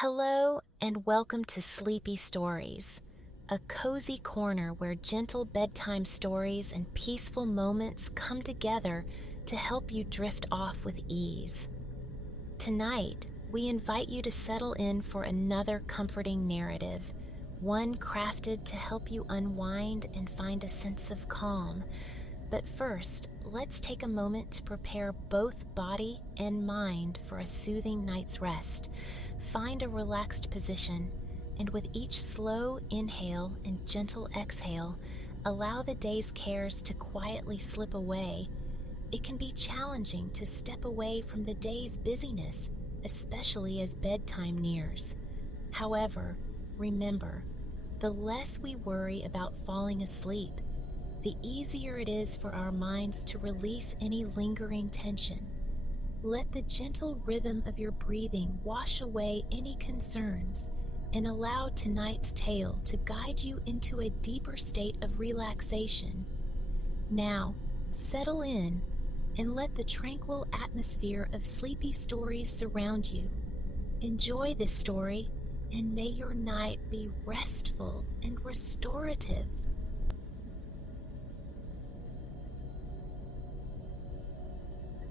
Hello and welcome to Sleepy Stories, a cozy corner where gentle bedtime stories and peaceful moments come together to help you drift off with ease. Tonight, we invite you to settle in for another comforting narrative, one crafted to help you unwind and find a sense of calm. But first, let's take a moment to prepare both body and mind for a soothing night's rest. Find a relaxed position, and with each slow inhale and gentle exhale, allow the day's cares to quietly slip away. It can be challenging to step away from the day's busyness, especially as bedtime nears. However, remember, the less we worry about falling asleep, the easier it is for our minds to release any lingering tension. Let the gentle rhythm of your breathing wash away any concerns and allow tonight's tale to guide you into a deeper state of relaxation. Now, settle in and let the tranquil atmosphere of sleepy stories surround you. Enjoy this story, and may your night be restful and restorative.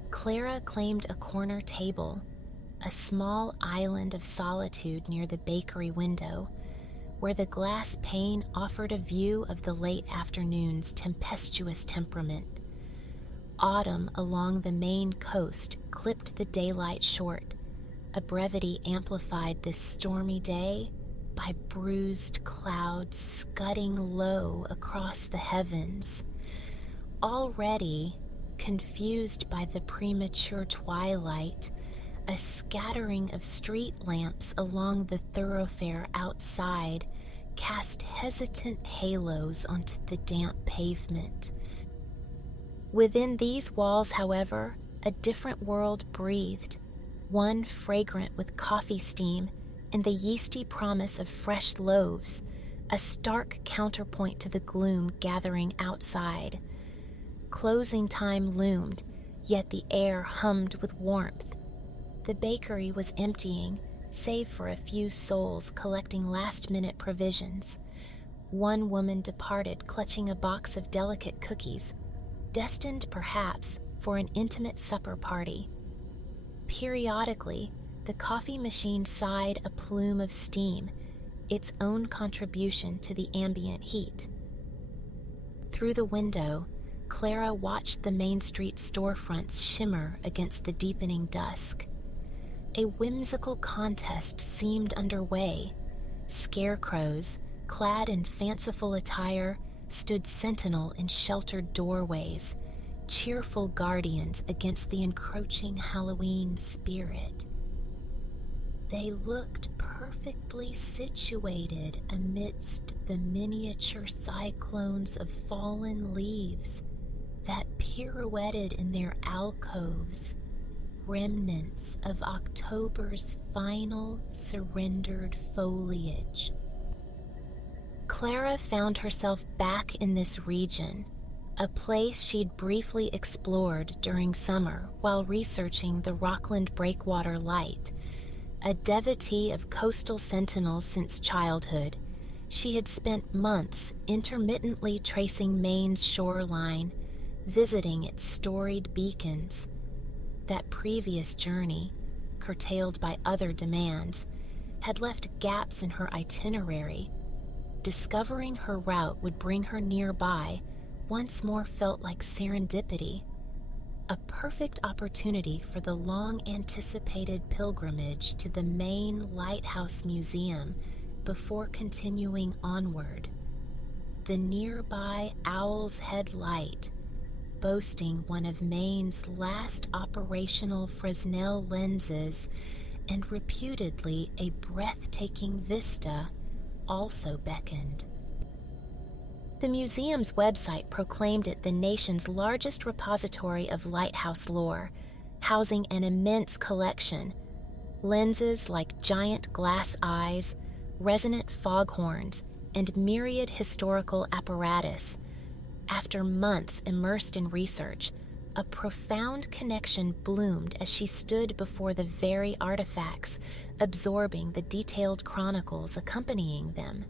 Clara claimed a corner table, a small island of solitude near the bakery window, where the glass pane offered a view of the late afternoon's tempestuous temperament. Autumn along the Maine coast clipped the daylight short, a brevity amplified this stormy day by bruised clouds scudding low across the heavens. Already, confused by the premature twilight, a scattering of street lamps along the thoroughfare outside cast hesitant halos onto the damp pavement. Within these walls, however, a different world breathed, one fragrant with coffee steam and the yeasty promise of fresh loaves, a stark counterpoint to the gloom gathering outside. Closing time loomed, yet the air hummed with warmth. The bakery was emptying, save for a few souls collecting last-minute provisions. One woman departed clutching a box of delicate cookies, destined perhaps for an intimate supper party. Periodically, the coffee machine sighed a plume of steam, its own contribution to the ambient heat. Through the window, Clara watched the Main Street storefronts shimmer against the deepening dusk. A whimsical contest seemed underway. Scarecrows, clad in fanciful attire, stood sentinel in sheltered doorways, cheerful guardians against the encroaching Halloween spirit. They looked perfectly situated amidst the miniature cyclones of fallen leaves that pirouetted in their alcoves, remnants of October's final surrendered foliage. Clara found herself back in this region, a place she'd briefly explored during summer while researching the Rockland Breakwater Light. A devotee of coastal sentinels since childhood, she had spent months intermittently tracing Maine's shoreline, visiting its storied beacons. That previous journey, curtailed by other demands, had left gaps in her itinerary. Discovering her route would bring her nearby once more felt like serendipity, a perfect opportunity for the long-anticipated pilgrimage to the Maine Lighthouse Museum before continuing onward. The nearby Owl's Head Light, boasting one of Maine's last operational Fresnel lenses and reputedly a breathtaking vista, also beckoned. The museum's website proclaimed it the nation's largest repository of lighthouse lore, housing an immense collection. Lenses like giant glass eyes, resonant foghorns, and myriad historical apparatus. After months immersed in research, a profound connection bloomed as she stood before the very artifacts, absorbing the detailed chronicles accompanying them.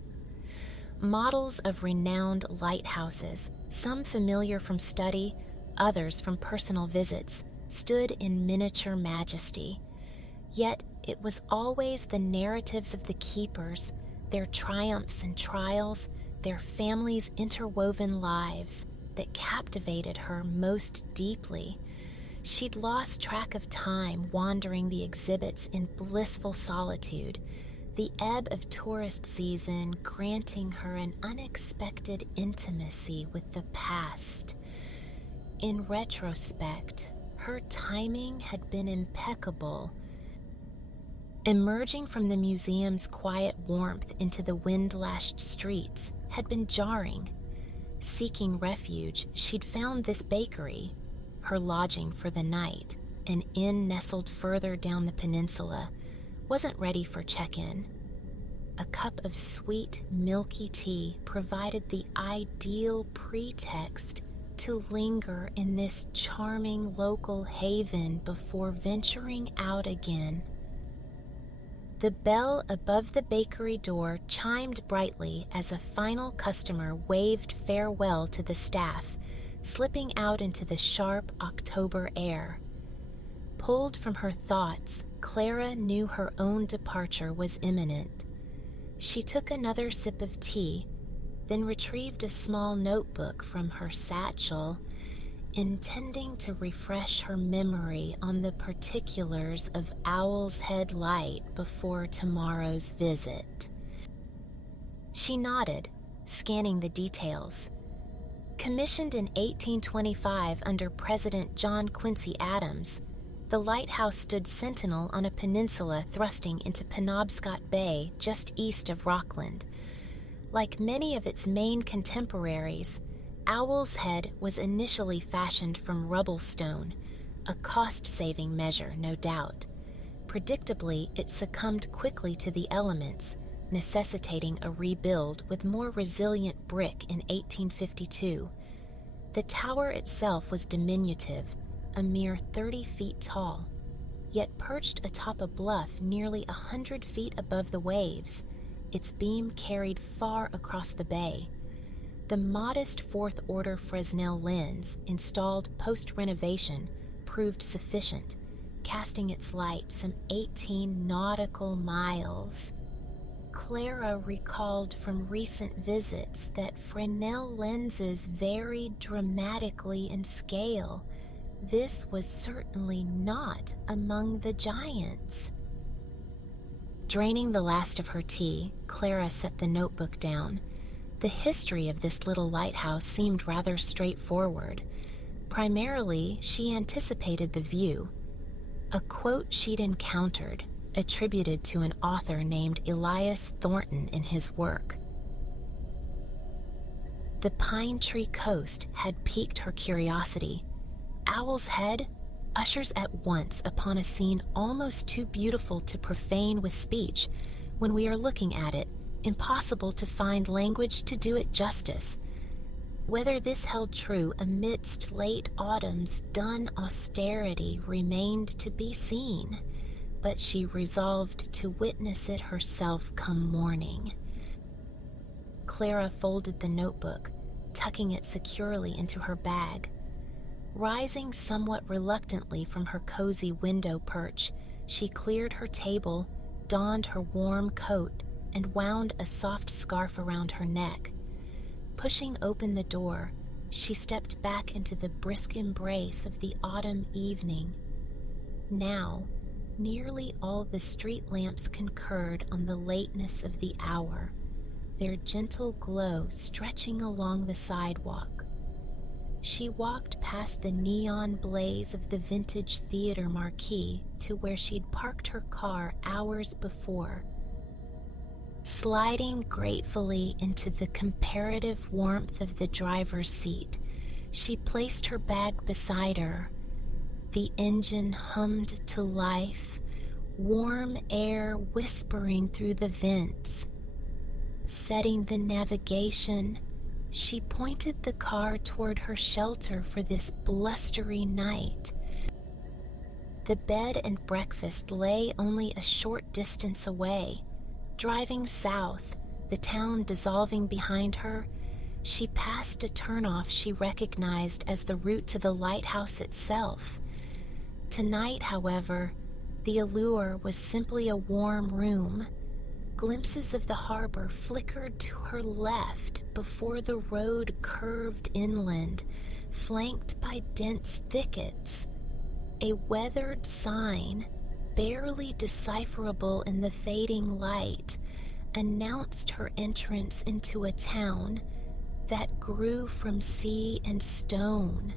Models of renowned lighthouses, some familiar from study, others from personal visits, stood in miniature majesty. Yet it was always the narratives of the keepers, their triumphs and trials, their families' interwoven lives, that captivated her most deeply. She'd lost track of time wandering the exhibits in blissful solitude, the ebb of tourist season granting her an unexpected intimacy with the past. In retrospect, her timing had been impeccable. Emerging from the museum's quiet warmth into the wind-lashed streets had been jarring. Seeking refuge, she'd found this bakery, her lodging for the night, an inn nestled further down the peninsula, wasn't ready for check-in. A cup of sweet, milky tea provided the ideal pretext to linger in this charming local haven before venturing out again. The bell above the bakery door chimed brightly as a final customer waved farewell to the staff, slipping out into the sharp October air. Pulled from her thoughts, Clara knew her own departure was imminent. She took another sip of tea, then retrieved a small notebook from her satchel, intending to refresh her memory on the particulars of Owl's Head Light before tomorrow's visit. She nodded, scanning the details. Commissioned in 1825 under President John Quincy Adams, the lighthouse stood sentinel on a peninsula thrusting into Penobscot Bay just east of Rockland. Like many of its main contemporaries, Owl's Head was initially fashioned from rubble stone, a cost-saving measure, no doubt. Predictably, it succumbed quickly to the elements, necessitating a rebuild with more resilient brick in 1852. The tower itself was diminutive, a mere 30 feet tall, yet perched atop a bluff nearly 100 feet above the waves, its beam carried far across the bay. The modest fourth-order Fresnel lens, installed post-renovation, proved sufficient, casting its light some 18 nautical miles. Clara recalled from recent visits that Fresnel lenses varied dramatically in scale. This was certainly not among the giants. Draining the last of her tea, Clara set the notebook down. The history of this little lighthouse seemed rather straightforward. Primarily, she anticipated the view. A quote she'd encountered, attributed to an author named Elias Thornton in his work. The Pine Tree Coast had piqued her curiosity. Owl's Head ushers at once upon a scene almost too beautiful to profane with speech. When we are looking at it, impossible to find language to do it justice. Whether this held true amidst late autumn's dun austerity remained to be seen, but she resolved to witness it herself come morning. Clara folded the notebook, tucking it securely into her bag. Rising somewhat reluctantly from her cozy window perch, she cleared her table, donned her warm coat, and wound a soft scarf around her neck. Pushing open the door, she stepped back into the brisk embrace of the autumn evening. Now, nearly all the street lamps concurred on the lateness of the hour, their gentle glow stretching along the sidewalk. She walked past the neon blaze of the vintage theater marquee to where she'd parked her car hours before. Sliding gratefully into the comparative warmth of the driver's seat, she placed her bag beside her. The engine hummed to life, warm air whispering through the vents. Setting the navigation, she pointed the car toward her shelter for this blustery night. The bed and breakfast lay only a short distance away. Driving south, the town dissolving behind her, she passed a turnoff she recognized as the route to the lighthouse itself. Tonight, however, the allure was simply a warm room. Glimpses of the harbor flickered to her left before the road curved inland, flanked by dense thickets. A weathered sign, barely decipherable in the fading light, announced her entrance into a town that grew from sea and stone.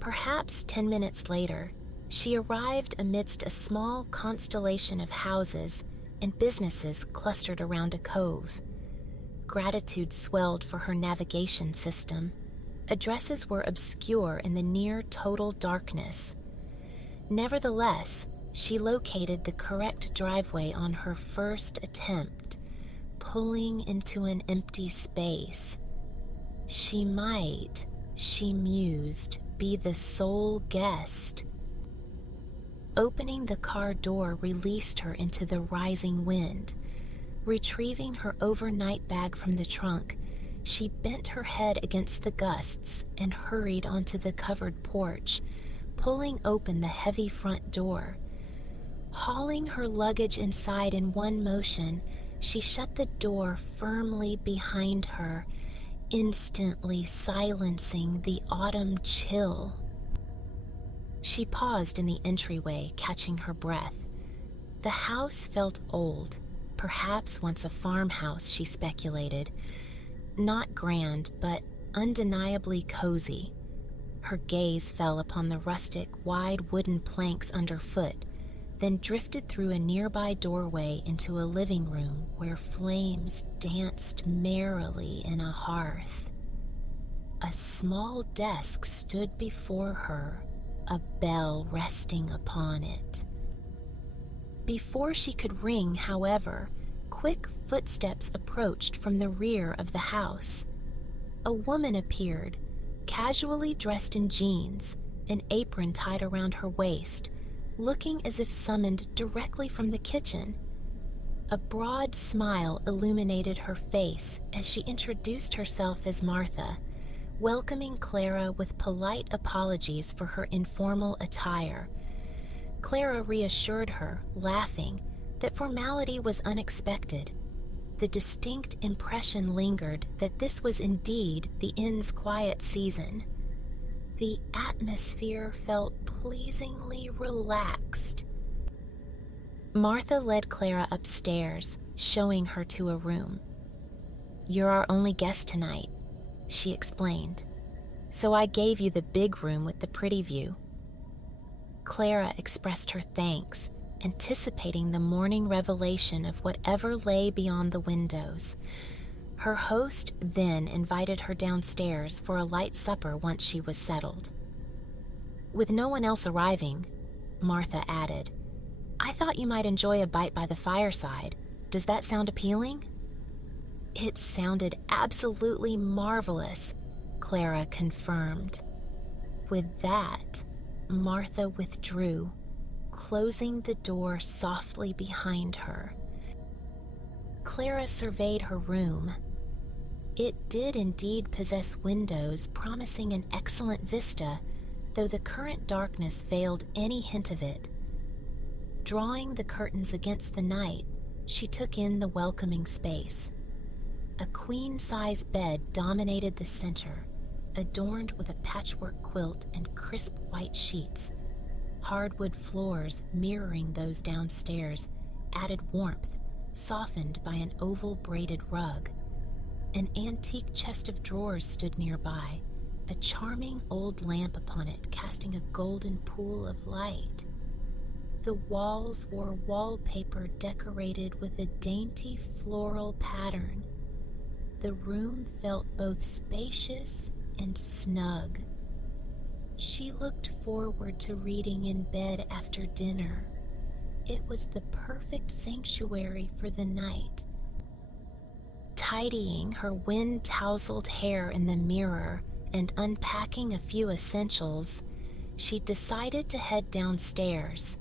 Perhaps 10 minutes later, she arrived amidst a small constellation of houses and businesses clustered around a cove. Gratitude swelled for her navigation system. Addresses were obscure in the near-total darkness. Nevertheless, she located the correct driveway on her first attempt, pulling into an empty space. She might, she mused, be the sole guest. Opening the car door released her into the rising wind. Retrieving her overnight bag from the trunk, she bent her head against the gusts and hurried onto the covered porch, pulling open the heavy front door. Hauling her luggage inside in one motion, she shut the door firmly behind her, instantly silencing the autumn chill. She paused in the entryway, catching her breath. The house felt old, perhaps once a farmhouse, she speculated. Not grand, but undeniably cozy. Her gaze fell upon the rustic, wide wooden planks underfoot, then drifted through a nearby doorway into a living room where flames danced merrily in a hearth. A small desk stood before her, a bell resting upon it. Before she could ring, however, quick footsteps approached from the rear of the house. A woman appeared, casually dressed in jeans, an apron tied around her waist, looking as if summoned directly from the kitchen. A broad smile illuminated her face as she introduced herself as Martha, welcoming Clara with polite apologies for her informal attire. Clara reassured her, laughing, that formality was unexpected. The distinct impression lingered that this was indeed the inn's quiet season. The atmosphere felt pleasingly relaxed. Martha led Clara upstairs, showing her to a room. "You're our only guest tonight," she explained, "so I gave you the big room with the pretty view." Clara expressed her thanks, anticipating the morning revelation of whatever lay beyond the windows. Her host then invited her downstairs for a light supper once she was settled. "With no one else arriving," Martha added, "I thought you might enjoy a bite by the fireside. Does that sound appealing?" "It sounded absolutely marvelous," Clara confirmed. With that, Martha withdrew, closing the door softly behind her. Clara surveyed her room. It did indeed possess windows promising an excellent vista, though the current darkness veiled any hint of it. Drawing the curtains against the night, she took in the welcoming space. A queen-size bed dominated the center, adorned with a patchwork quilt and crisp white sheets. Hardwood floors mirroring those downstairs added warmth, softened by an oval braided rug. An antique chest of drawers stood nearby, a charming old lamp upon it casting a golden pool of light. The walls wore wallpaper decorated with a dainty floral pattern. The room felt both spacious and snug. She looked forward to reading in bed after dinner. It was the perfect sanctuary for the night. Tidying her wind-tousled hair in the mirror and unpacking a few essentials, she decided to head downstairs.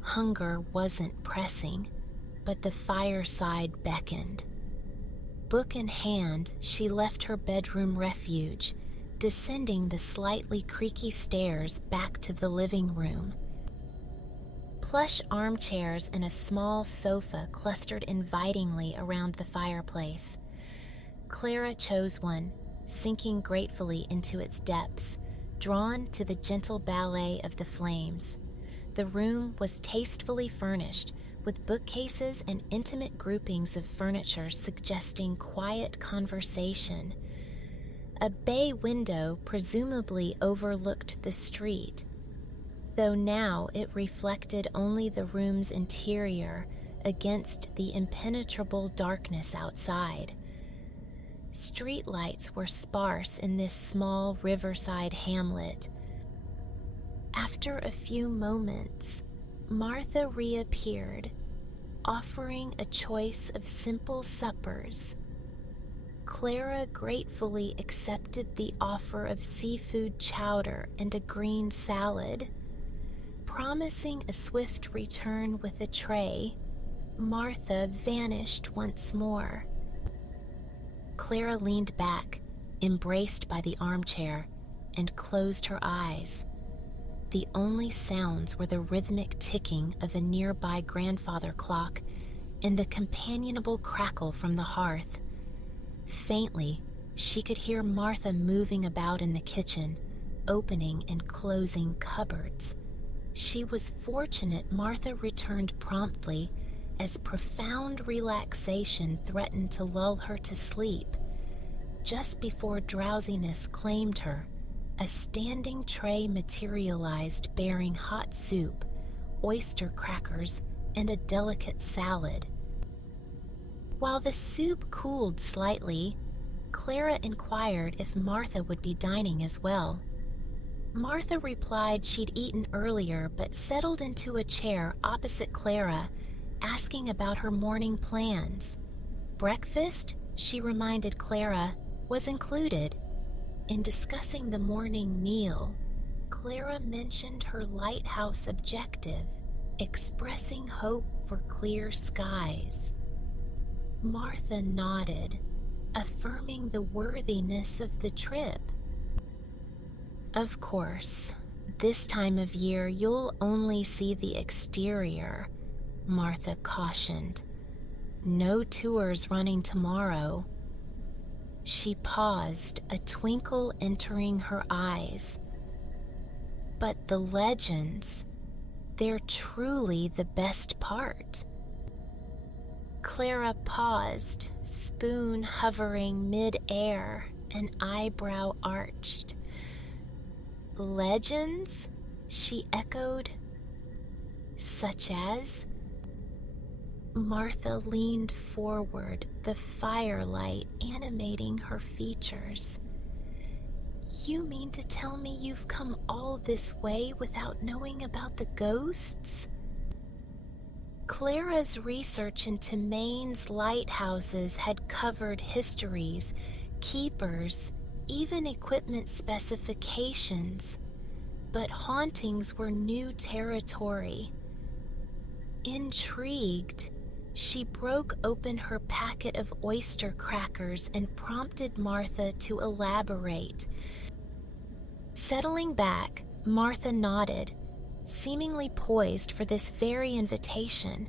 Hunger wasn't pressing, but the fireside beckoned. Book in hand, she left her bedroom refuge, descending the slightly creaky stairs back to the living room. Plush armchairs and a small sofa clustered invitingly around the fireplace. Clara chose one, sinking gratefully into its depths, drawn to the gentle ballet of the flames. The room was tastefully furnished, with bookcases and intimate groupings of furniture suggesting quiet conversation. A bay window presumably overlooked the street, though now it reflected only the room's interior against the impenetrable darkness outside. Streetlights were sparse in this small riverside hamlet. After a few moments, Martha reappeared, offering a choice of simple suppers. Clara gratefully accepted the offer of seafood chowder and a green salad. Promising a swift return with a tray, Martha vanished once more. Clara leaned back, embraced by the armchair, and closed her eyes. The only sounds were the rhythmic ticking of a nearby grandfather clock and the companionable crackle from the hearth. Faintly, she could hear Martha moving about in the kitchen, opening and closing cupboards. She was fortunate Martha returned promptly, as profound relaxation threatened to lull her to sleep. Just before drowsiness claimed her, a standing tray materialized bearing hot soup, oyster crackers, and a delicate salad. While the soup cooled slightly, Clara inquired if Martha would be dining as well. Martha replied she'd eaten earlier but settled into a chair opposite Clara, asking about her morning plans. Breakfast, she reminded Clara, was included. In discussing the morning meal, Clara mentioned her lighthouse objective, expressing hope for clear skies. Martha nodded, affirming the worthiness of the trip. Of course, this time of year you'll only see the exterior, Martha cautioned. No tours running tomorrow. She paused, a twinkle entering her eyes. But the legends, they're truly the best part. Clara paused, spoon hovering mid-air, an eyebrow arched. Legends? She echoed. Such as? Martha leaned forward, the firelight animating her features. You mean to tell me you've come all this way without knowing about the ghosts? Clara's research into Maine's lighthouses had covered histories, keepers, even equipment specifications, but hauntings were new territory. Intrigued, she broke open her packet of oyster crackers and prompted Martha to elaborate. Settling back, Martha nodded, seemingly poised for this very invitation.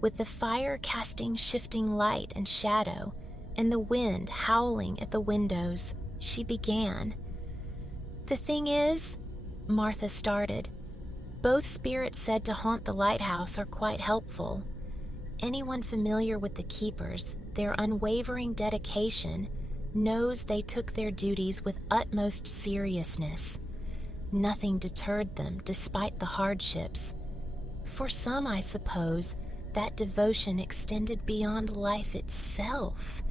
With the fire casting shifting light and shadow, and the wind howling at the windows, she began. The thing is, Martha started, both spirits said to haunt the lighthouse are quite helpful. Anyone familiar with the keepers, their unwavering dedication, knows they took their duties with utmost seriousness. Nothing deterred them despite the hardships. For some, I suppose, that devotion extended beyond life itself.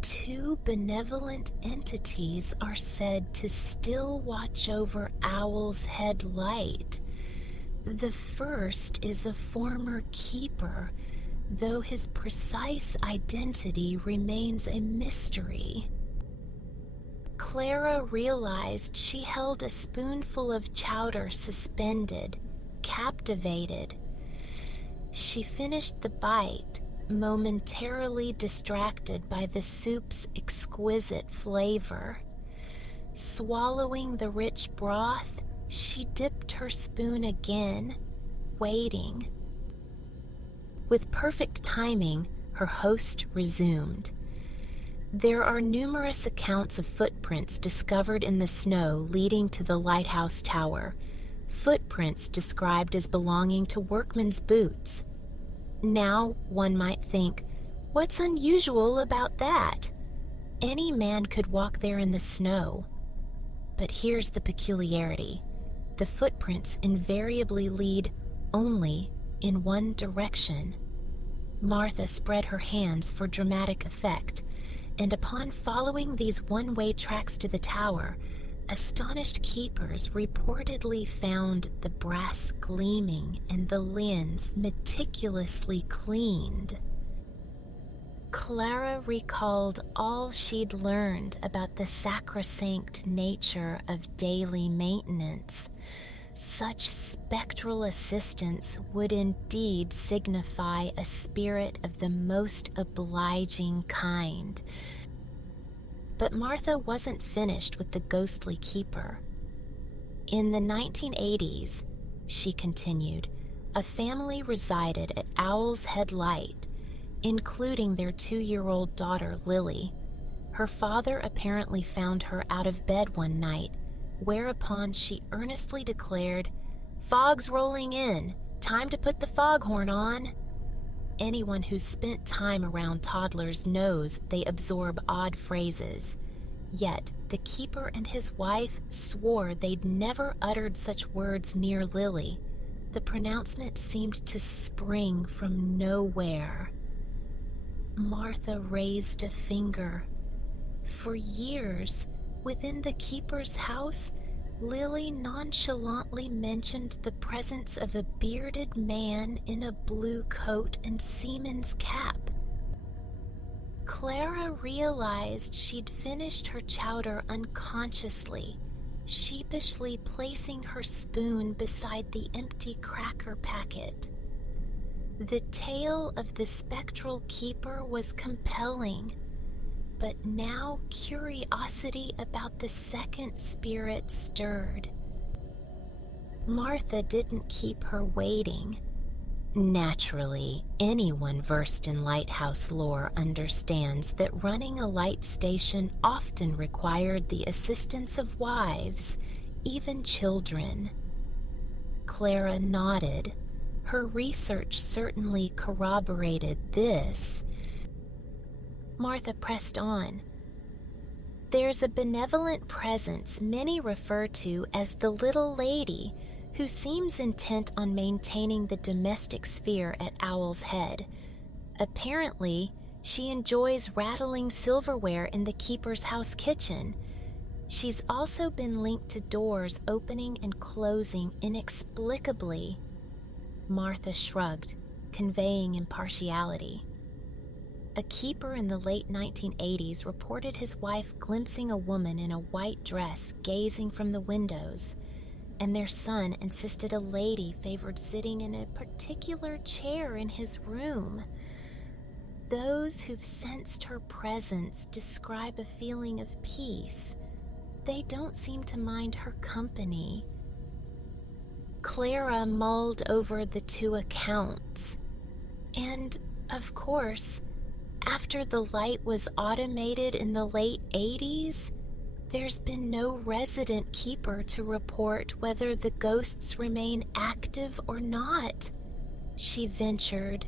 Two benevolent entities are said to still watch over Owl's Head Light. The first is a former keeper, though his precise identity remains a mystery. Clara realized she held a spoonful of chowder suspended, captivated. She finished the bite, momentarily distracted by the soup's exquisite flavor. Swallowing the rich broth, she dipped her spoon again, waiting. With perfect timing, her host resumed. There are numerous accounts of footprints discovered in the snow leading to the lighthouse tower, footprints described as belonging to workmen's boots. Now, one might think, what's unusual about that? Any man could walk there in the snow. But here's the peculiarity. The footprints invariably lead only in one direction. Martha spread her hands for dramatic effect, and upon following these one-way tracks to the tower, astonished keepers reportedly found the brass gleaming and the lens meticulously cleaned. Clara recalled all she'd learned about the sacrosanct nature of daily maintenance. Such spectral assistance would indeed signify a spirit of the most obliging kind. But Martha wasn't finished with the ghostly keeper. In the 1980s, she continued, a family resided at Owl's Head Light, including their 2-year-old daughter, Lily. Her father apparently found her out of bed one night, whereupon she earnestly declared, "Fog's rolling in. Time to put the foghorn on." Anyone who's spent time around toddlers knows they absorb odd phrases. Yet the keeper and his wife swore they'd never uttered such words near Lily. The pronouncement seemed to spring from nowhere. Martha raised a finger. For years, within the keeper's house, Lily nonchalantly mentioned the presence of a bearded man in a blue coat and seaman's cap. Clara realized she'd finished her chowder unconsciously, sheepishly placing her spoon beside the empty cracker packet. The tale of the spectral keeper was compelling, but now curiosity about the second spirit stirred. Martha didn't keep her waiting. Naturally, anyone versed in lighthouse lore understands that running a light station often required the assistance of wives, even children. Clara nodded. Her research certainly corroborated this. Martha pressed on. There's a benevolent presence many refer to as the little lady, who seems intent on maintaining the domestic sphere at Owl's Head. Apparently, she enjoys rattling silverware in the keeper's house kitchen. She's also been linked to doors opening and closing inexplicably. Martha shrugged, conveying impartiality. A keeper in the late 1980s reported his wife glimpsing a woman in a white dress gazing from the windows, and their son insisted a lady favored sitting in a particular chair in his room. Those who've sensed her presence describe a feeling of peace. They don't seem to mind her company. Clara mulled over the two accounts. And, of course, after the light was automated in the late 80s, there's been no resident keeper to report whether the ghosts remain active or not, she ventured.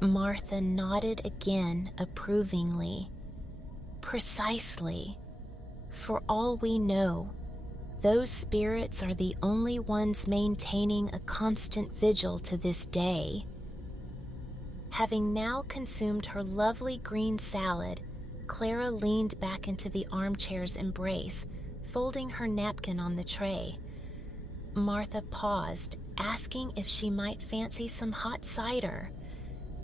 Martha nodded again approvingly. Precisely. For all we know, those spirits are the only ones maintaining a constant vigil to this day. Having now consumed her lovely green salad, Clara leaned back into the armchair's embrace, folding her napkin on the tray. Martha paused, asking if she might fancy some hot cider.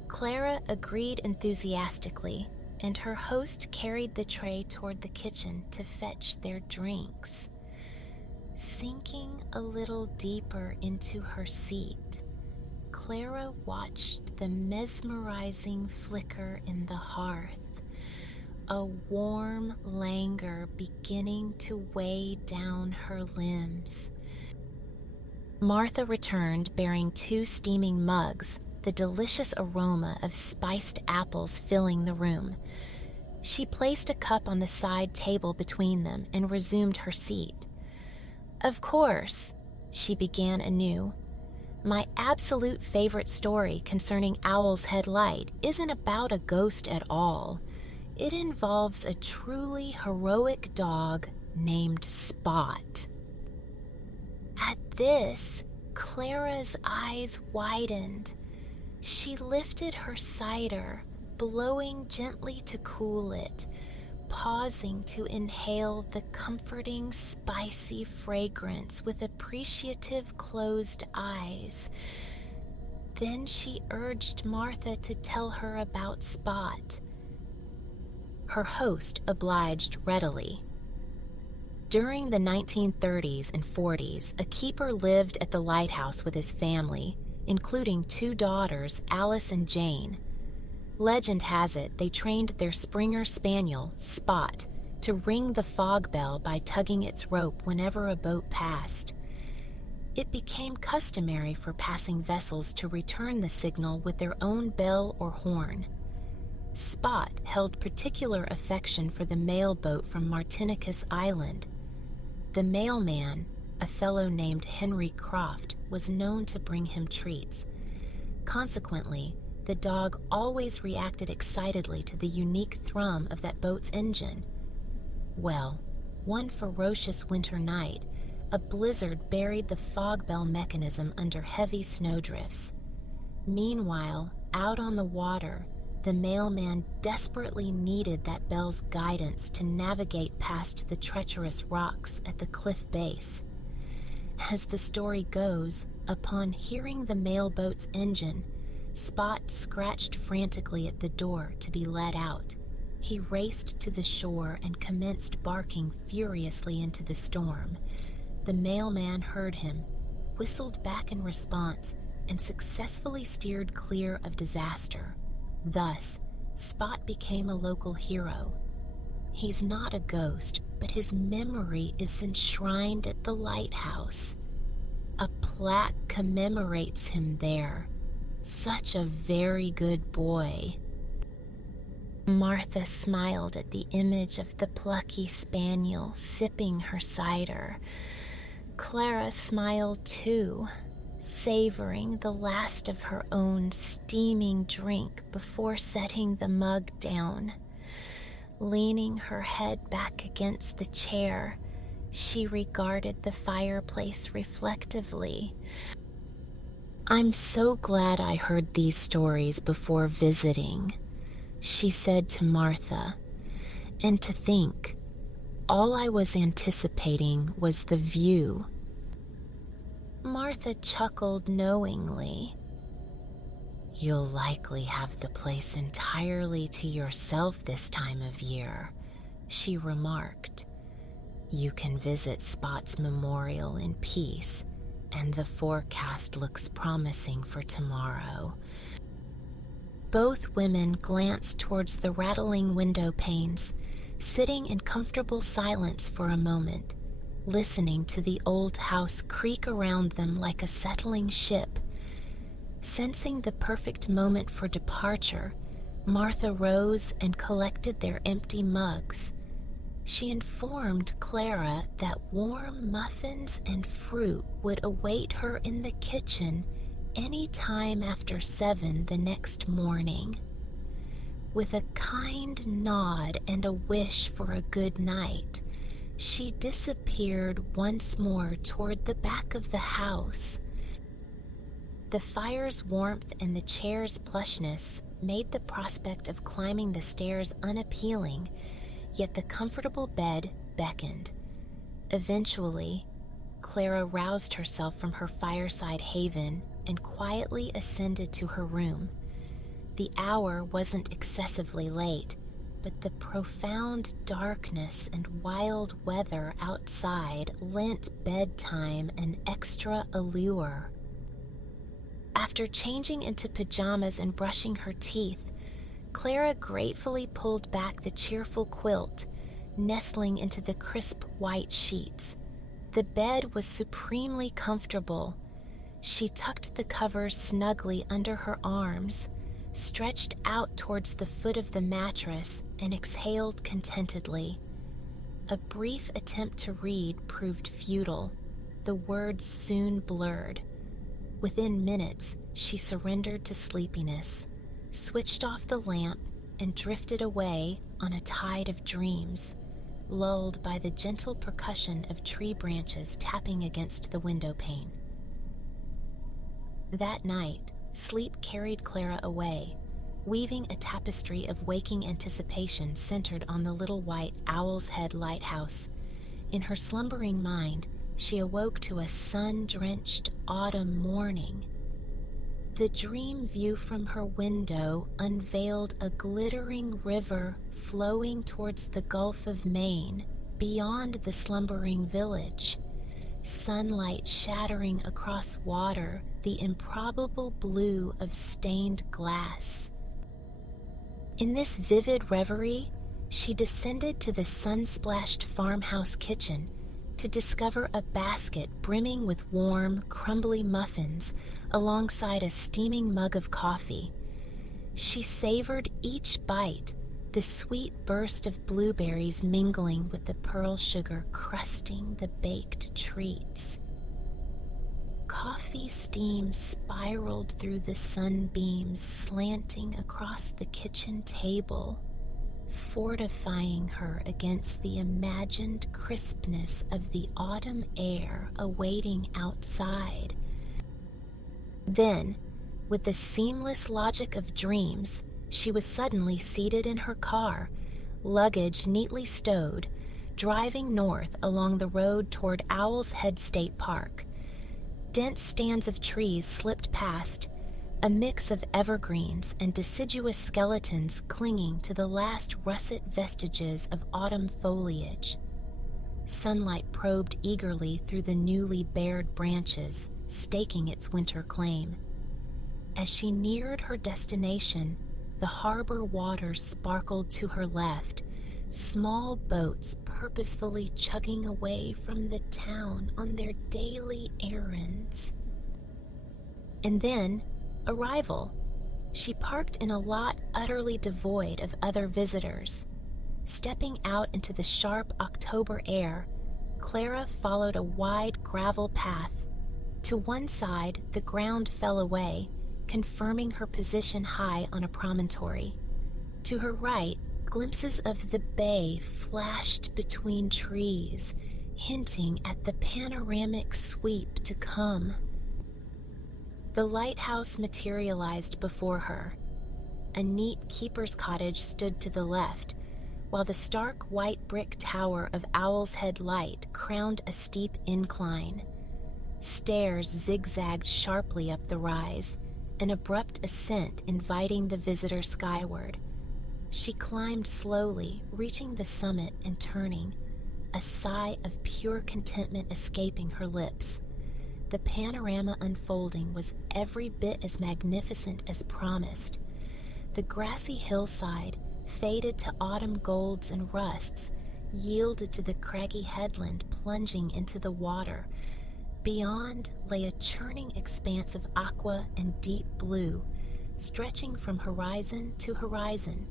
Clara agreed enthusiastically, and her host carried the tray toward the kitchen to fetch their drinks. Sinking a little deeper into her seat, Clara watched the mesmerizing flicker in the hearth, a warm languor beginning to weigh down her limbs. Martha returned bearing 2 steaming mugs, the delicious aroma of spiced apples filling the room. She placed a cup on the side table between them and resumed her seat. "Of course," she began anew, "my absolute favorite story concerning Owl's Head Light isn't about a ghost at all. It involves a truly heroic dog named Spot." At this, Clara's eyes widened. She lifted her cider, blowing gently to cool it, pausing to inhale the comforting, spicy fragrance with appreciative closed eyes. Then she urged Martha to tell her about Spot. Her host obliged readily. During the 1930s and 40s, a keeper lived at the lighthouse with his family, including 2 daughters, Alice and Jane. Legend has it they trained their Springer Spaniel, Spot, to ring the fog bell by tugging its rope whenever a boat passed. It became customary for passing vessels to return the signal with their own bell or horn. Spot held particular affection for the mail boat from Martinicus Island. The mailman, a fellow named Henry Croft, was known to bring him treats. Consequently, the dog always reacted excitedly to the unique thrum of that boat's engine. Well, one ferocious winter night, a blizzard buried the fog bell mechanism under heavy snowdrifts. Meanwhile, out on the water, the mailman desperately needed that bell's guidance to navigate past the treacherous rocks at the cliff base. As the story goes, upon hearing the mailboat's engine, Spot scratched frantically at the door to be let out. He raced to the shore and commenced barking furiously into the storm. The mailman heard him, whistled back in response, and successfully steered clear of disaster. Thus, Spot became a local hero. He's not a ghost, but his memory is enshrined at the lighthouse. A plaque commemorates him there. Such a very good boy. Martha smiled at the image of the plucky spaniel sipping her cider. Clara smiled too, savoring the last of her own steaming drink before setting the mug down. Leaning her head back against the chair, she regarded the fireplace reflectively. "I'm so glad I heard these stories before visiting," she said to Martha. "And to think, all I was anticipating was the view." Martha chuckled knowingly. "You'll likely have the place entirely to yourself this time of year," she remarked. "You can visit Spot's memorial in peace, and the forecast looks promising for tomorrow." Both women glanced towards the rattling window panes, sitting in comfortable silence for a moment, listening to the old house creak around them like a settling ship. Sensing the perfect moment for departure, Martha rose and collected their empty mugs. She informed Clara that warm muffins and fruit would await her in the kitchen any time after 7 the next morning. With a kind nod and a wish for a good night, she disappeared once more toward the back of the house. The fire's warmth and the chair's plushness made the prospect of climbing the stairs unappealing, yet the comfortable bed beckoned. Eventually, Clara roused herself from her fireside haven and quietly ascended to her room. The hour wasn't excessively late, but the profound darkness and wild weather outside lent bedtime an extra allure. After changing into pajamas and brushing her teeth, Clara gratefully pulled back the cheerful quilt, nestling into the crisp white sheets. The bed was supremely comfortable. She tucked the covers snugly under her arms, stretched out towards the foot of the mattress, and exhaled contentedly. A brief attempt to read proved futile. The words soon blurred. Within minutes, she surrendered to sleepiness, switched off the lamp, and drifted away on a tide of dreams, lulled by the gentle percussion of tree branches tapping against the window pane. That night, sleep carried Clara away, weaving a tapestry of waking anticipation centered on the little white Owl's Head lighthouse. In her slumbering mind, she awoke to a sun-drenched autumn morning. The dream view from her window unveiled a glittering river flowing towards the Gulf of Maine, beyond the slumbering village. Sunlight shattering across water, the improbable blue of stained glass. In this vivid reverie, she descended to the sun-splashed farmhouse kitchen to discover a basket brimming with warm, crumbly muffins alongside a steaming mug of coffee. She savored each bite, the sweet burst of blueberries mingling with the pearl sugar crusting the baked treats. Coffee steam spiraled through the sunbeams slanting across the kitchen table, fortifying her against the imagined crispness of the autumn air awaiting outside. Then, with the seamless logic of dreams, she was suddenly seated in her car, luggage neatly stowed, driving north along the road toward Owl's Head State Park. Dense stands of trees slipped past, a mix of evergreens and deciduous skeletons clinging to the last russet vestiges of autumn foliage. Sunlight probed eagerly through the newly bared branches, staking its winter claim. As she neared her destination, the harbor waters sparkled to her left, small boats purposefully chugging away from the town on their daily errands. And then, arrival. She parked in a lot utterly devoid of other visitors. Stepping out into the sharp October air, Clara followed a wide gravel path. To one side, the ground fell away, confirming her position high on a promontory. To her right, glimpses of the bay flashed between trees, hinting at the panoramic sweep to come. The lighthouse materialized before her. A neat keeper's cottage stood to the left, while the stark white brick tower of Owl's Head Light crowned a steep incline. Stairs zigzagged sharply up the rise, an abrupt ascent inviting the visitor skyward. She climbed slowly, reaching the summit and turning, a sigh of pure contentment escaping her lips. The panorama unfolding was every bit as magnificent as promised. The grassy hillside, faded to autumn golds and rusts, yielded to the craggy headland plunging into the water. Beyond lay a churning expanse of aqua and deep blue, stretching from horizon to horizon.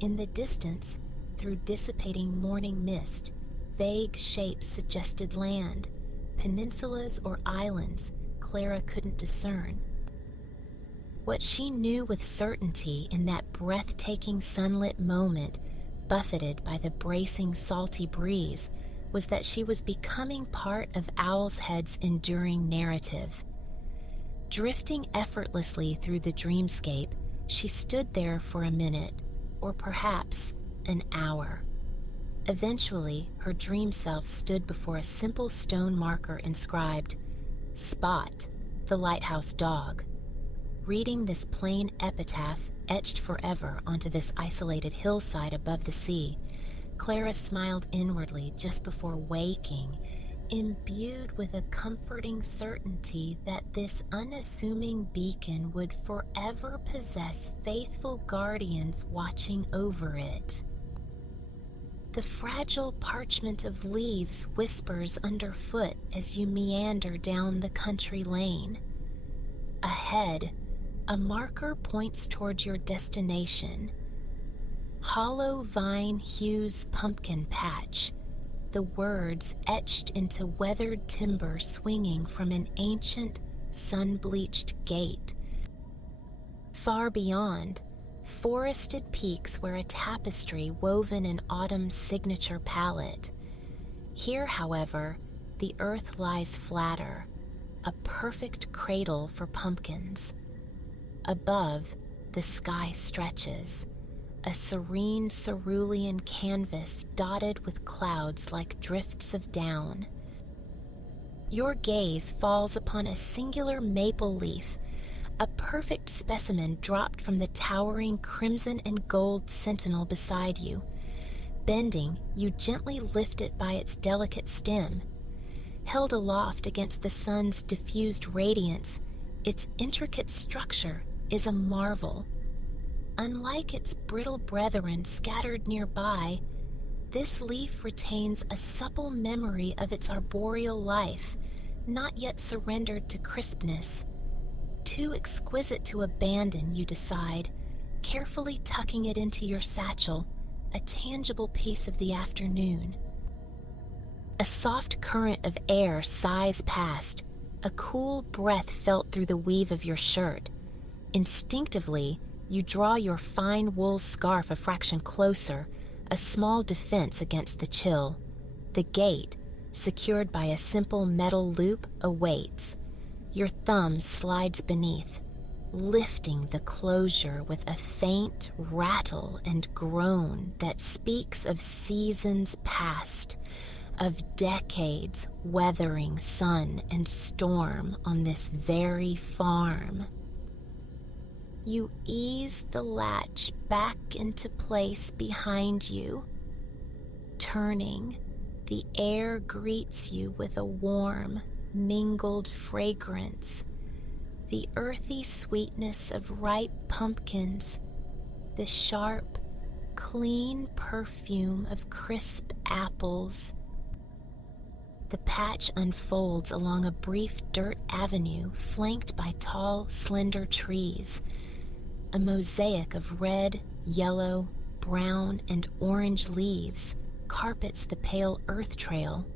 In the distance, through dissipating morning mist, vague shapes suggested land, peninsulas or islands Clara couldn't discern. What she knew with certainty in that breathtaking sunlit moment, buffeted by the bracing salty breeze, was that she was becoming part of Owl's Head's enduring narrative. Drifting effortlessly through the dreamscape, she stood there for a minute, or perhaps an hour. Eventually, her dream self stood before a simple stone marker inscribed, "Spot, the lighthouse dog." Reading this plain epitaph etched forever onto this isolated hillside above the sea, Clara smiled inwardly just before waking, imbued with a comforting certainty that this unassuming beacon would forever possess faithful guardians watching over it. The fragile parchment of leaves whispers underfoot as you meander down the country lane. Ahead, a marker points toward your destination. Hollow Vine Hughes Pumpkin Patch, the words etched into weathered timber swinging from an ancient, sun-bleached gate. Far beyond, forested peaks wear a tapestry woven in autumn's signature palette. Here, however, the earth lies flatter, a perfect cradle for pumpkins. Above, the sky stretches, a serene cerulean canvas dotted with clouds like drifts of down. Your gaze falls upon a singular maple leaf, a perfect specimen dropped from the towering crimson and gold sentinel beside you. Bending, you gently lift it by its delicate stem. Held aloft against the sun's diffused radiance, its intricate structure is a marvel. Unlike its brittle brethren scattered nearby, this leaf retains a supple memory of its arboreal life, not yet surrendered to crispness. Too exquisite to abandon, you decide, carefully tucking it into your satchel, a tangible piece of the afternoon. A soft current of air sighs past, a cool breath felt through the weave of your shirt. Instinctively, you draw your fine wool scarf a fraction closer, a small defense against the chill. The gate, secured by a simple metal loop, awaits. Your thumb slides beneath, lifting the closure with a faint rattle and groan that speaks of seasons past, of decades weathering sun and storm on this very farm. You ease the latch back into place behind you. Turning, the air greets you with a warm, mingled fragrance, the earthy sweetness of ripe pumpkins, the sharp, clean perfume of crisp apples. The patch unfolds along a brief dirt avenue flanked by tall, slender trees. A mosaic of red, yellow, brown, and orange leaves carpets the pale earth trail.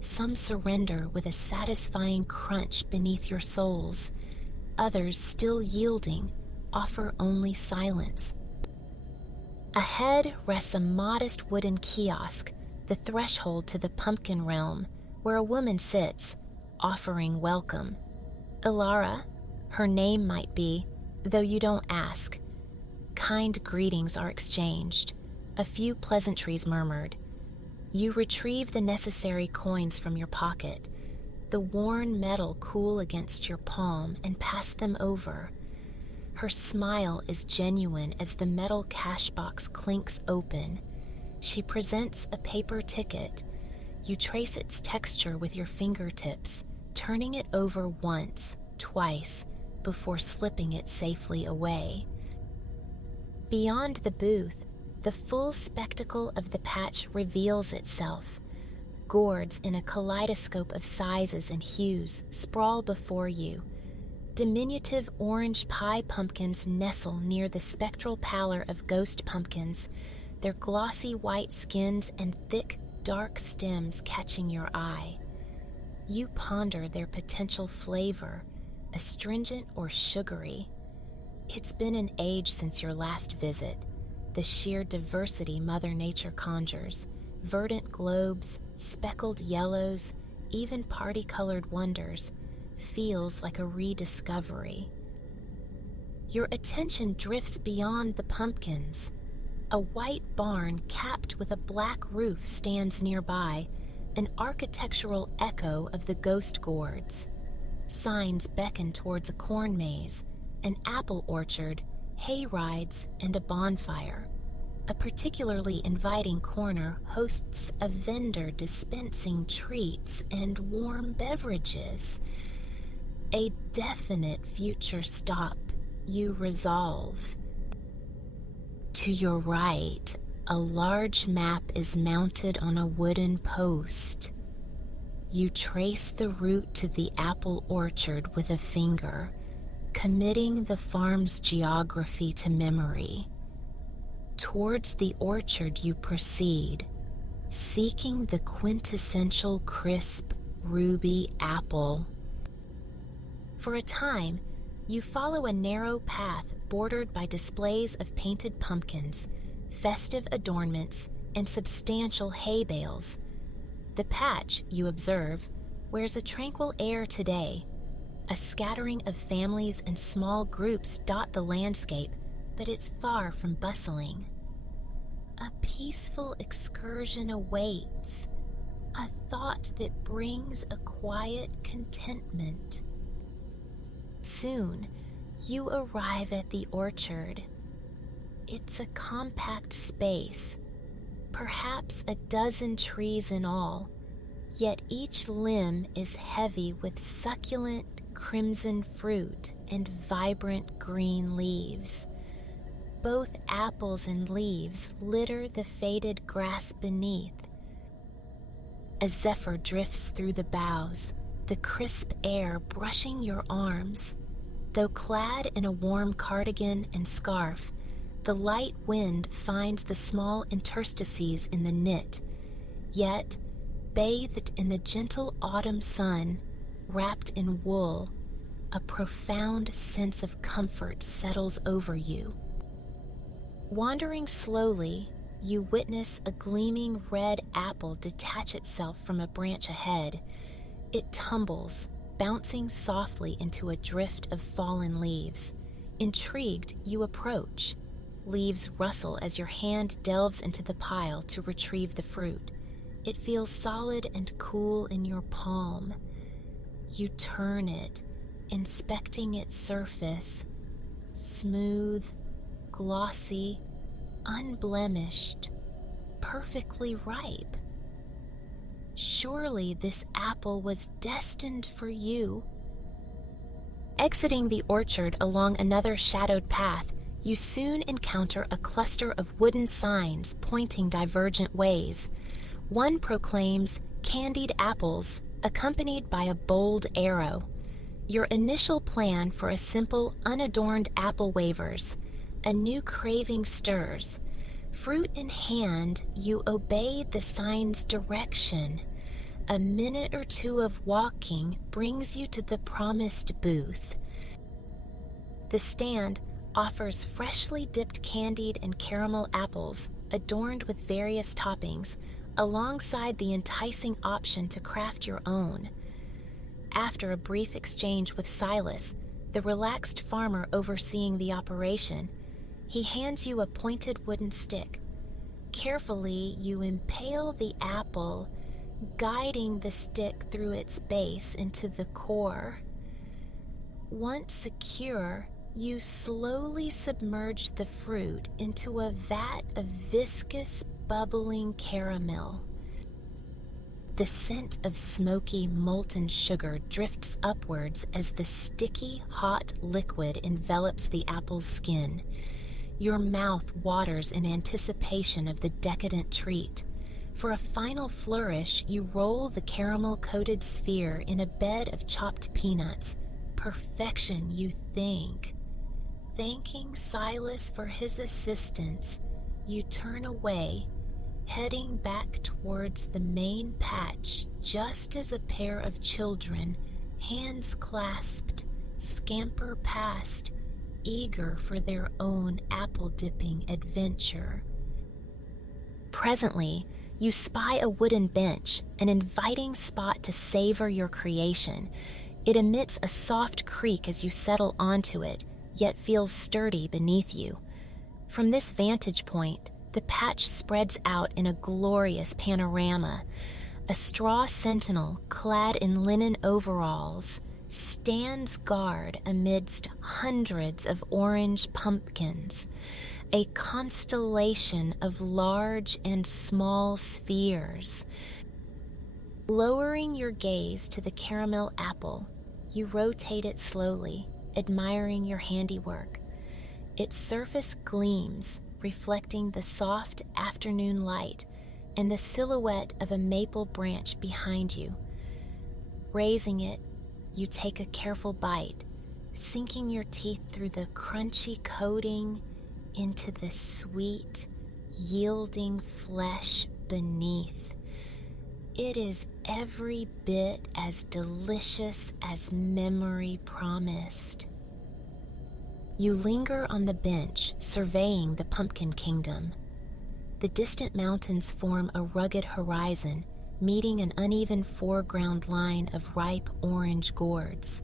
Some surrender with a satisfying crunch beneath your soles. Others, still yielding, offer only silence. Ahead rests a modest wooden kiosk, the threshold to the pumpkin realm, where a woman sits, offering welcome. Ilara, her name might be, though you don't ask. Kind greetings are exchanged, a few pleasantries murmured. You retrieve the necessary coins from your pocket, the worn metal cool against your palm, and pass them over. Her smile is genuine as the metal cash box clinks open. She presents a paper ticket. You trace its texture with your fingertips, turning it over once, twice, before slipping it safely away. Beyond the booth, the full spectacle of the patch reveals itself. Gourds in a kaleidoscope of sizes and hues sprawl before you. Diminutive orange pie pumpkins nestle near the spectral pallor of ghost pumpkins, their glossy white skins and thick, dark stems catching your eye. You ponder their potential flavor, astringent or sugary. It's been an age since your last visit. The sheer diversity Mother Nature conjures, verdant globes, speckled yellows, even party-colored wonders, feels like a rediscovery. Your attention drifts beyond the pumpkins. A white barn capped with a black roof stands nearby, an architectural echo of the ghost gourds. Signs beckon towards a corn maze, an apple orchard, hay rides, and a bonfire. A particularly inviting corner hosts a vendor dispensing treats and warm beverages. A definite future stop, you resolve. To your right, a large map is mounted on a wooden post. You trace the route to the apple orchard with a finger, committing the farm's geography to memory. Towards the orchard you proceed, seeking the quintessential crisp, ruby apple. For a time, you follow a narrow path bordered by displays of painted pumpkins, festive adornments, and substantial hay bales. The patch, you observe, wears a tranquil air today. A scattering of families and small groups dot the landscape, but it's far from bustling. A peaceful excursion awaits, a thought that brings a quiet contentment. Soon, you arrive at the orchard. It's a compact space, perhaps a dozen trees in all, yet each limb is heavy with succulent crimson fruit and vibrant green leaves. Both apples and leaves litter the faded grass beneath. A zephyr drifts through the boughs, the crisp air brushing your arms. Though clad in a warm cardigan and scarf, the light wind finds the small interstices in the knit. Yet, bathed in the gentle autumn sun, wrapped in wool, a profound sense of comfort settles over you. Wandering slowly, you witness a gleaming red apple detach itself from a branch ahead. It tumbles, bouncing softly into a drift of fallen leaves. Intrigued, you approach. Leaves rustle as your hand delves into the pile to retrieve the fruit. It feels solid and cool in your palm. You turn it, inspecting its surface. Smooth, glossy, unblemished, perfectly ripe. Surely this apple was destined for you. Exiting the orchard along another shadowed path, you soon encounter a cluster of wooden signs pointing divergent ways. One proclaims candied apples, accompanied by a bold arrow. Your initial plan for a simple, unadorned apple wavers. A new craving stirs. Fruit in hand, you obey the sign's direction. A minute or two of walking brings you to the promised booth. The stand offers freshly dipped candied and caramel apples, adorned with various toppings, alongside the enticing option to craft your own. After a brief exchange with Silas, the relaxed farmer overseeing the operation, he hands you a pointed wooden stick. Carefully, you impale the apple, guiding the stick through its base into the core. Once secure, you slowly submerge the fruit into a vat of viscous, bubbling caramel. The scent of smoky, molten sugar drifts upwards as the sticky, hot liquid envelops the apple's skin. Your mouth waters in anticipation of the decadent treat. For a final flourish, you roll the caramel-coated sphere in a bed of chopped peanuts. Perfection, you think. Thanking Silas for his assistance, you turn away, heading back towards the main patch just as a pair of children, hands clasped, scamper past, eager for their own apple-dipping adventure. Presently, you spy a wooden bench, an inviting spot to savor your creation. It emits a soft creak as you settle onto it, yet feels sturdy beneath you. From this vantage point, the patch spreads out in a glorious panorama. A straw sentinel, clad in linen overalls, stands guard amidst hundreds of orange pumpkins, a constellation of large and small spheres. Lowering your gaze to the caramel apple, you rotate it slowly, admiring your handiwork. Its surface gleams, reflecting the soft afternoon light and the silhouette of a maple branch behind you. Raising it, you take a careful bite, sinking your teeth through the crunchy coating into the sweet, yielding flesh beneath. It is every bit as delicious as memory promised. You linger on the bench, surveying the pumpkin kingdom. The distant mountains form a rugged horizon, meeting an uneven foreground line of ripe orange gourds.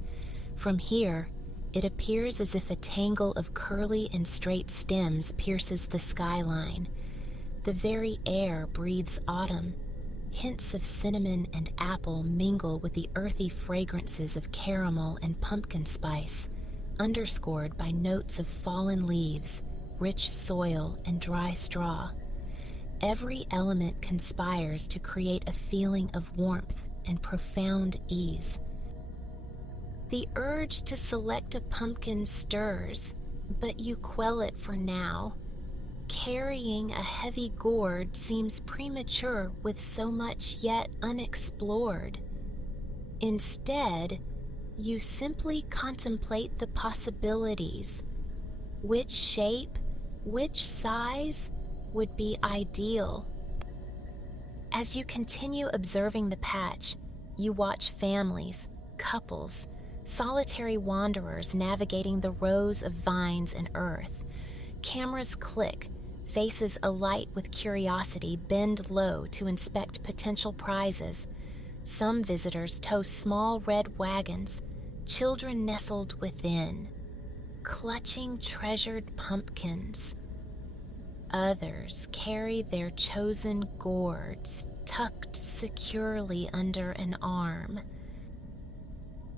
From here, it appears as if a tangle of curly and straight stems pierces the skyline. The very air breathes autumn. Hints of cinnamon and apple mingle with the earthy fragrances of caramel and pumpkin spice, underscored by notes of fallen leaves, rich soil, and dry straw. Every element conspires to create a feeling of warmth and profound ease. The urge to select a pumpkin stirs, but you quell it for now. Carrying a heavy gourd seems premature with so much yet unexplored. Instead, you simply contemplate the possibilities. Which shape, which size would be ideal? As you continue observing the patch, you watch families, couples, solitary wanderers navigating the rows of vines and earth. Cameras click, faces alight with curiosity bend low to inspect potential prizes. Some visitors tow small red wagons, children nestled within, clutching treasured pumpkins. Others carry their chosen gourds tucked securely under an arm.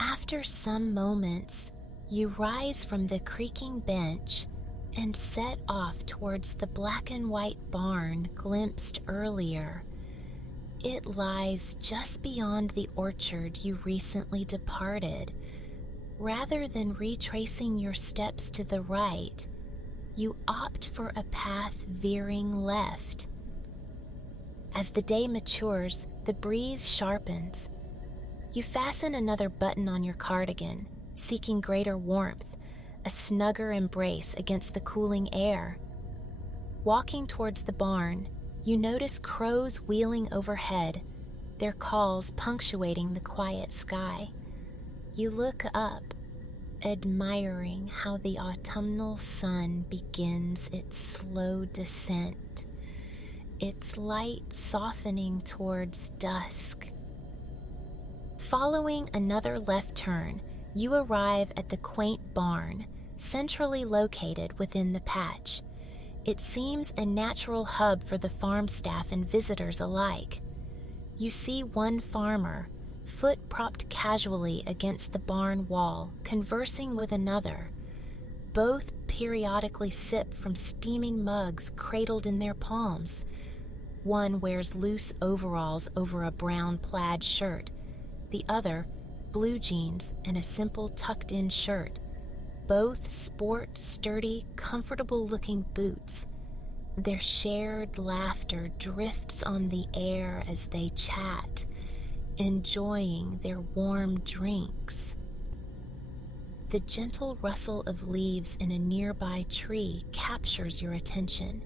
After some moments, you rise from the creaking bench and set off towards the black and white barn glimpsed earlier. It lies just beyond the orchard you recently departed. Rather than retracing your steps to the right, you opt for a path veering left. As the day matures, the breeze sharpens. You fasten another button on your cardigan, seeking greater warmth, a snugger embrace against the cooling air. Walking towards the barn, you notice crows wheeling overhead, their calls punctuating the quiet sky. You look up, admiring how the autumnal sun begins its slow descent, its light softening towards dusk. Following another left turn, you arrive at the quaint barn, centrally located within the patch. It seems a natural hub for the farm staff and visitors alike. You see one farmer, foot propped casually against the barn wall, conversing with another. Both periodically sip from steaming mugs cradled in their palms. One wears loose overalls over a brown plaid shirt. The other, blue jeans and a simple tucked-in shirt. Both sport sturdy, comfortable-looking boots. Their shared laughter drifts on the air as they chat, enjoying their warm drinks. The gentle rustle of leaves in a nearby tree captures your attention.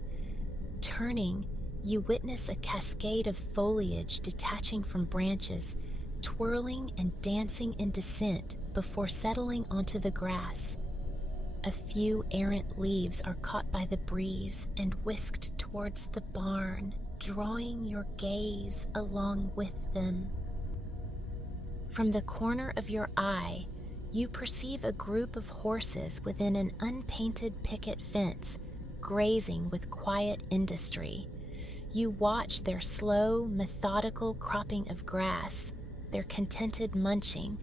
Turning, you witness a cascade of foliage detaching from branches, twirling and dancing in descent before settling onto the grass. A few errant leaves are caught by the breeze and whisked towards the barn, drawing your gaze along with them. From the corner of your eye, you perceive a group of horses within an unpainted picket fence, grazing with quiet industry. You watch their slow, methodical cropping of grass, their contented munching.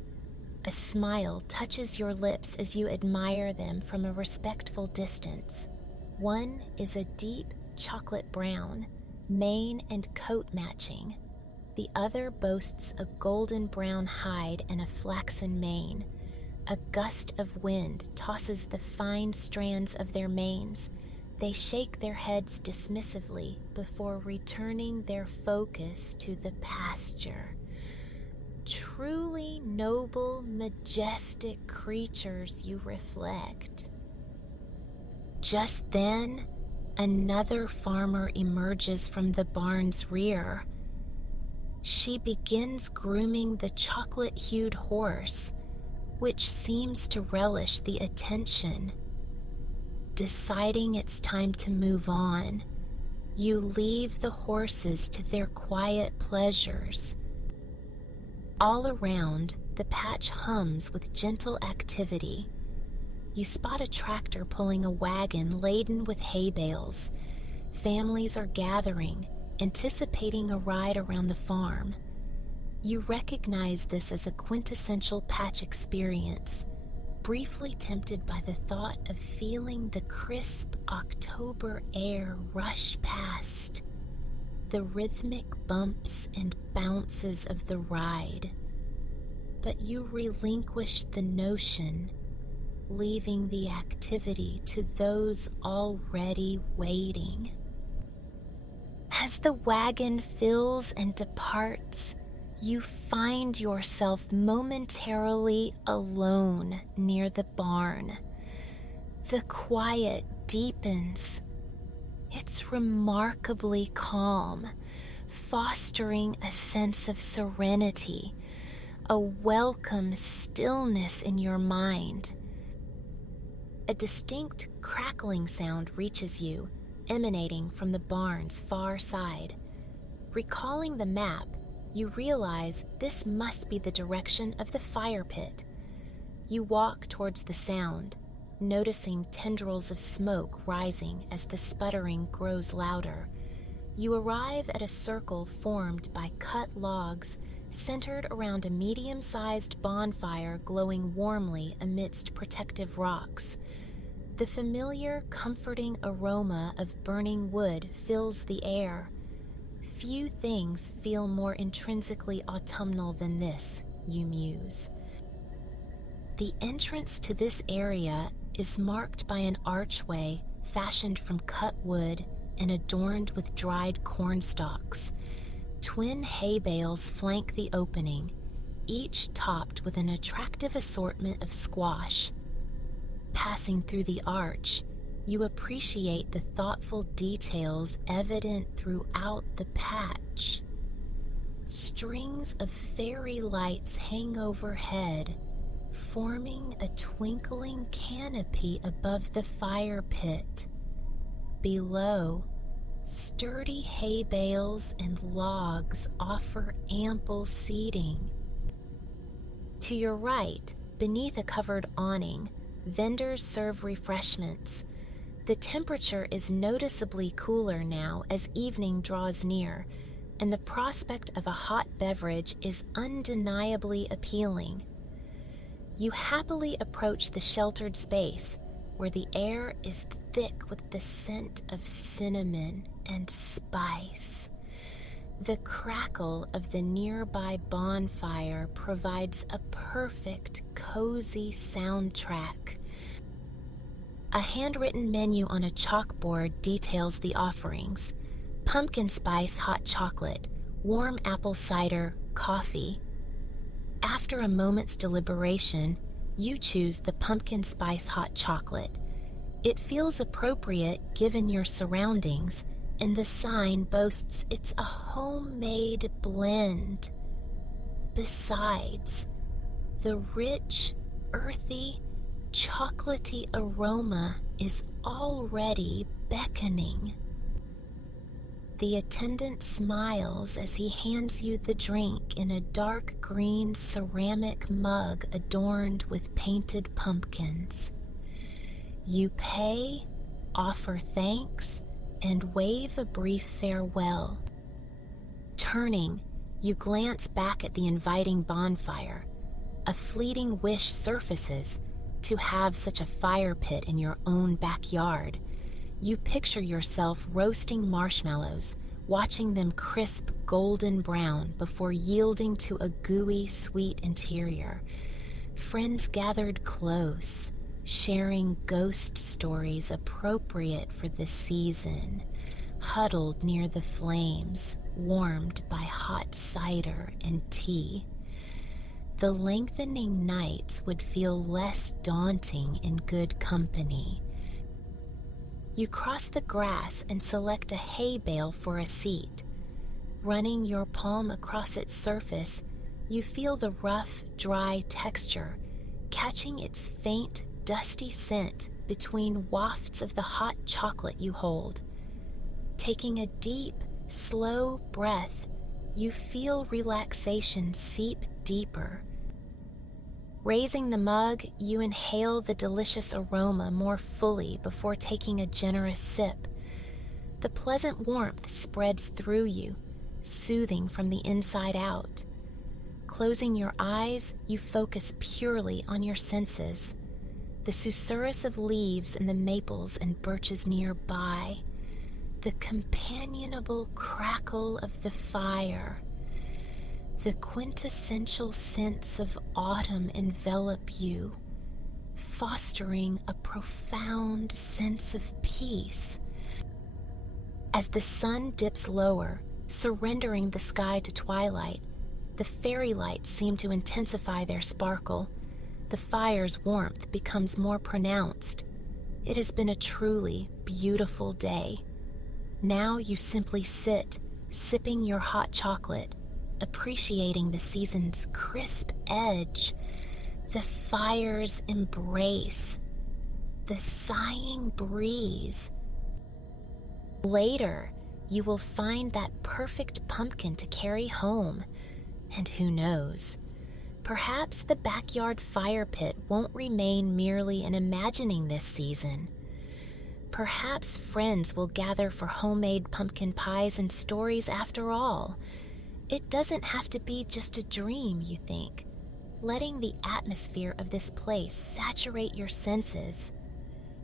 A smile touches your lips as you admire them from a respectful distance. One is a deep chocolate brown, mane and coat matching. The other boasts a golden brown hide and a flaxen mane. A gust of wind tosses the fine strands of their manes. They shake their heads dismissively before returning their focus to the pasture. Truly noble, majestic creatures, you reflect. Just then, another farmer emerges from the barn's rear. She begins grooming the chocolate-hued horse, which seems to relish the attention. Deciding it's time to move on, you leave the horses to their quiet pleasures. All around, the patch hums with gentle activity. You spot a tractor pulling a wagon laden with hay bales. Families are gathering, anticipating a ride around the farm. You recognize this as a quintessential patch experience, briefly tempted by the thought of feeling the crisp October air rush past, the rhythmic bumps and bounces of the ride. But you relinquish the notion, leaving the activity to those already waiting. As the wagon fills and departs, you find yourself momentarily alone near the barn. The quiet deepens. It's remarkably calm, fostering a sense of serenity, a welcome stillness in your mind. A distinct crackling sound reaches you, emanating from the barn's far side. Recalling the map, you realize this must be the direction of the fire pit. You walk towards the sound, noticing tendrils of smoke rising as the sputtering grows louder. You arrive at a circle formed by cut logs centered around a medium-sized bonfire glowing warmly amidst protective rocks. The familiar, comforting aroma of burning wood fills the air. Few things feel more intrinsically autumnal than this, you muse. The entrance to this area is marked by an archway fashioned from cut wood and adorned with dried corn stalks. Twin hay bales flank the opening, each topped with an attractive assortment of squash. Passing through the arch, you appreciate the thoughtful details evident throughout the patch. Strings of fairy lights hang overhead, forming a twinkling canopy above the fire pit. Below, sturdy hay bales and logs offer ample seating. To your right, beneath a covered awning, vendors serve refreshments. The temperature is noticeably cooler now as evening draws near, and the prospect of a hot beverage is undeniably appealing. You happily approach the sheltered space, where the air is thick with the scent of cinnamon and spice. The crackle of the nearby bonfire provides a perfect, cozy soundtrack. A handwritten menu on a chalkboard details the offerings: pumpkin spice hot chocolate, warm apple cider, coffee. After a moment's deliberation, you choose the pumpkin spice hot chocolate. It feels appropriate given your surroundings, and the sign boasts it's a homemade blend. Besides, the rich, earthy, chocolatey aroma is already beckoning. The attendant smiles as he hands you the drink in a dark green ceramic mug adorned with painted pumpkins. You pay, offer thanks, and wave a brief farewell. Turning, you glance back at the inviting bonfire. A fleeting wish surfaces to have such a fire pit in your own backyard. You picture yourself roasting marshmallows, watching them crisp golden brown before yielding to a gooey, sweet interior. Friends gathered close, sharing ghost stories appropriate for the season, huddled near the flames, warmed by hot cider and tea. The lengthening nights would feel less daunting in good company. You cross the grass and select a hay bale for a seat. Running your palm across its surface, you feel the rough, dry texture, catching its faint, dusty scent between wafts of the hot chocolate you hold. Taking a deep, slow breath, you feel relaxation seep deeper. Raising the mug, you inhale the delicious aroma more fully before taking a generous sip. The pleasant warmth spreads through you, soothing from the inside out. Closing your eyes, you focus purely on your senses. The susurrus of leaves in the maples and birches nearby. The companionable crackle of the fire. The quintessential scents of autumn envelop you, fostering a profound sense of peace. As the sun dips lower, surrendering the sky to twilight, the fairy lights seem to intensify their sparkle. The fire's warmth becomes more pronounced. It has been a truly beautiful day. Now you simply sit, sipping your hot chocolate, appreciating the season's crisp edge, the fire's embrace, the sighing breeze. Later, you will find that perfect pumpkin to carry home, and who knows, perhaps the backyard fire pit won't remain merely an imagining this season. Perhaps friends will gather for homemade pumpkin pies and stories after all. It doesn't have to be just a dream, you think. Letting the atmosphere of this place saturate your senses.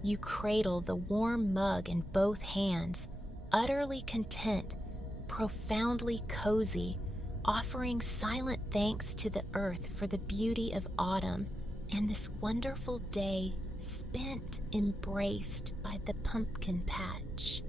You cradle the warm mug in both hands, utterly content, profoundly cozy, offering silent thanks to the earth for the beauty of autumn and this wonderful day spent embraced by the pumpkin patch.